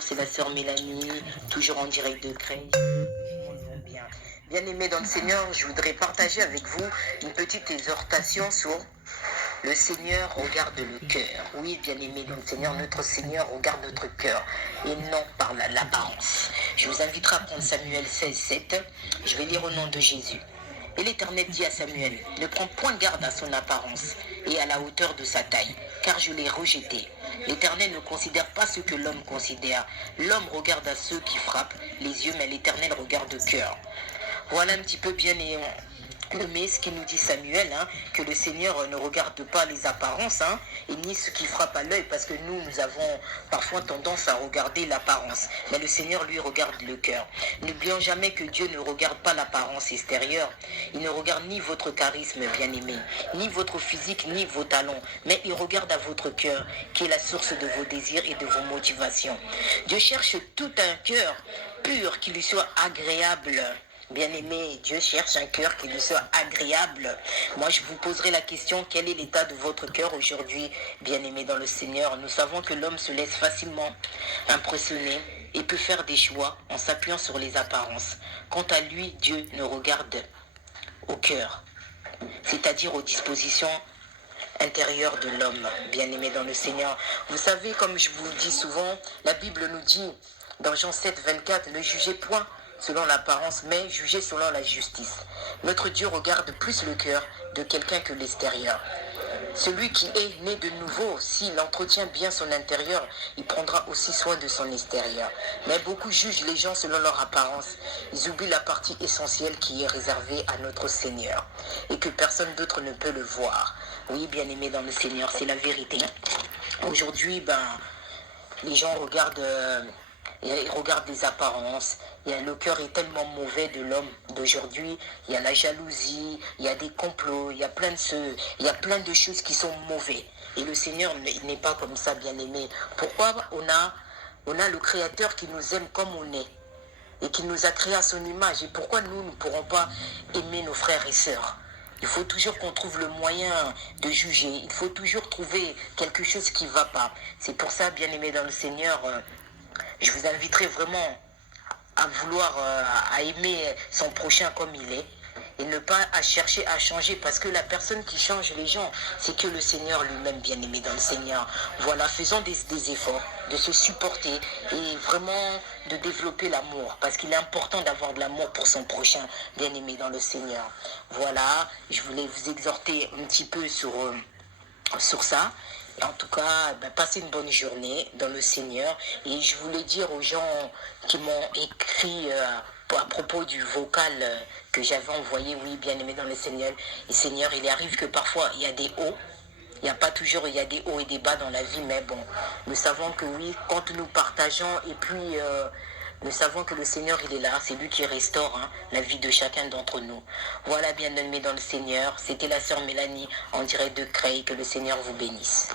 C'est la sœur Mélanie, toujours en direct de Creil. Bien. Bien-aimés dans le Seigneur, je voudrais partager avec vous une petite exhortation sur le Seigneur regarde le cœur. Oui, bien-aimés dans le Seigneur, notre Seigneur regarde notre cœur et non par l'apparence. Je vous inviterai à prendre Samuel 16, 7. Je vais lire au nom de Jésus. Et l'Éternel dit à Samuel, ne prends point garde à son apparence et à la hauteur de sa taille, car je l'ai rejeté. L'Éternel ne considère pas ce que l'homme considère. L'homme regarde à ceux qui frappent les yeux, mais l'Éternel regarde le cœur. Voilà un petit peu bien mais ce qui nous dit Samuel, que le Seigneur ne regarde pas les apparences, et ni ce qui frappe à l'œil, parce que nous avons parfois tendance à regarder l'apparence. Mais le Seigneur, lui, regarde le cœur. N'oublions jamais que Dieu ne regarde pas l'apparence extérieure. Il ne regarde ni votre charisme, bien-aimé, ni votre physique, ni vos talents, mais il regarde à votre cœur, qui est la source de vos désirs et de vos motivations. Dieu cherche tout un cœur pur qui lui soit agréable. Bien-aimé, Dieu cherche un cœur qui lui soit agréable. Moi, je vous poserai la question, quel est l'état de votre cœur aujourd'hui, bien-aimé dans le Seigneur? Nous savons que l'homme se laisse facilement impressionner et peut faire des choix en s'appuyant sur les apparences. Quant à lui, Dieu ne regarde au cœur, c'est-à-dire aux dispositions intérieures de l'homme, bien-aimé dans le Seigneur. Vous savez, comme je vous le dis souvent, la Bible nous dit, dans Jean 7, 24, ne jugez point selon l'apparence, mais jugez selon la justice. Notre Dieu regarde plus le cœur de quelqu'un que l'extérieur. Celui qui est né de nouveau, s'il entretient bien son intérieur, il prendra aussi soin de son extérieur. Mais beaucoup jugent les gens selon leur apparence. Ils oublient la partie essentielle qui est réservée à notre Seigneur et que personne d'autre ne peut le voir. Oui, bien-aimé dans le Seigneur, c'est la vérité. Aujourd'hui, les gens ils regardent les apparences. Le cœur est tellement mauvais de l'homme d'aujourd'hui. Il y a la jalousie, il y a des complots, il y a plein de choses qui sont mauvaises. Et le Seigneur n'est pas comme ça, bien-aimé. Pourquoi on a le Créateur qui nous aime comme on est et qui nous a créé à son image? Et pourquoi nous ne pourrons pas aimer nos frères et sœurs? Il faut toujours qu'on trouve le moyen de juger. Il faut toujours trouver quelque chose qui ne va pas. C'est pour ça, bien-aimé dans le Seigneur, je vous inviterai vraiment à vouloir, à aimer son prochain comme il est et ne pas à chercher à changer, parce que la personne qui change les gens, c'est que le Seigneur lui-même, bien-aimé dans le Seigneur. Voilà, faisons des efforts, de se supporter et vraiment de développer l'amour, parce qu'il est important d'avoir de l'amour pour son prochain, bien-aimé dans le Seigneur. Voilà, je voulais vous exhorter un petit peu sur ça. Et en tout cas, passez une bonne journée dans le Seigneur. Et je voulais dire aux gens qui m'ont écrit à propos du vocal que j'avais envoyé, oui, bien aimé dans le Seigneur. Et Seigneur, il arrive que parfois il y a des hauts. Il n'y a pas toujours, il y a des hauts et des bas dans la vie, mais bon, nous savons que oui, quand nous partageons, et puis nous savons que le Seigneur, il est là, c'est lui qui restaure la vie de chacun d'entre nous. Voilà, bien aimé dans le Seigneur, c'était la sœur Mélanie en direct de Creil, que le Seigneur vous bénisse.